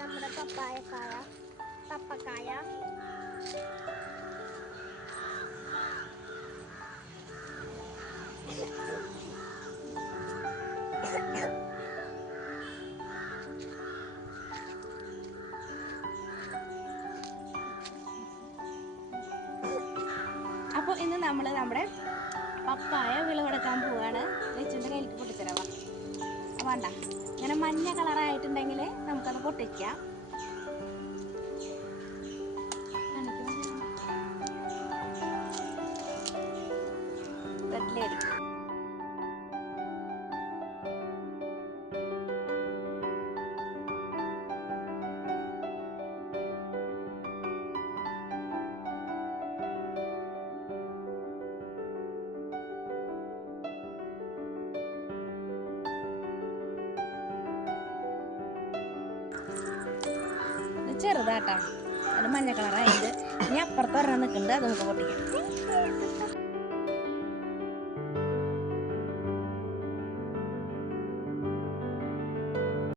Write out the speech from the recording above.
നമ്മുടെ പപ്പക്കായ അപ്പോൾ ഇന്ന് നമ്മൾ നമ്മുടെ പപ്പായ വിളവെടുക്കാൻ പോവുകയാണ്. വെച്ചിൻ്റെ കയ്യിലേക്ക് പൊട്ടിച്ചരാവാ വേണ്ട. ഇങ്ങനെ മഞ്ഞ കളറായിട്ടുണ്ടെങ്കിൽ നമുക്കത് പൊട്ടിക്കാം. റെഡിലേക്ക് ചെറുതാട്ടാ, അത് മഞ്ഞ കളറായിട്ട്. ഇനി അപ്പുറത്ത് ഒരെണ്ണം നിൽക്കുന്നുണ്ട്, അത് നമുക്ക് പൊട്ടിക്കാം.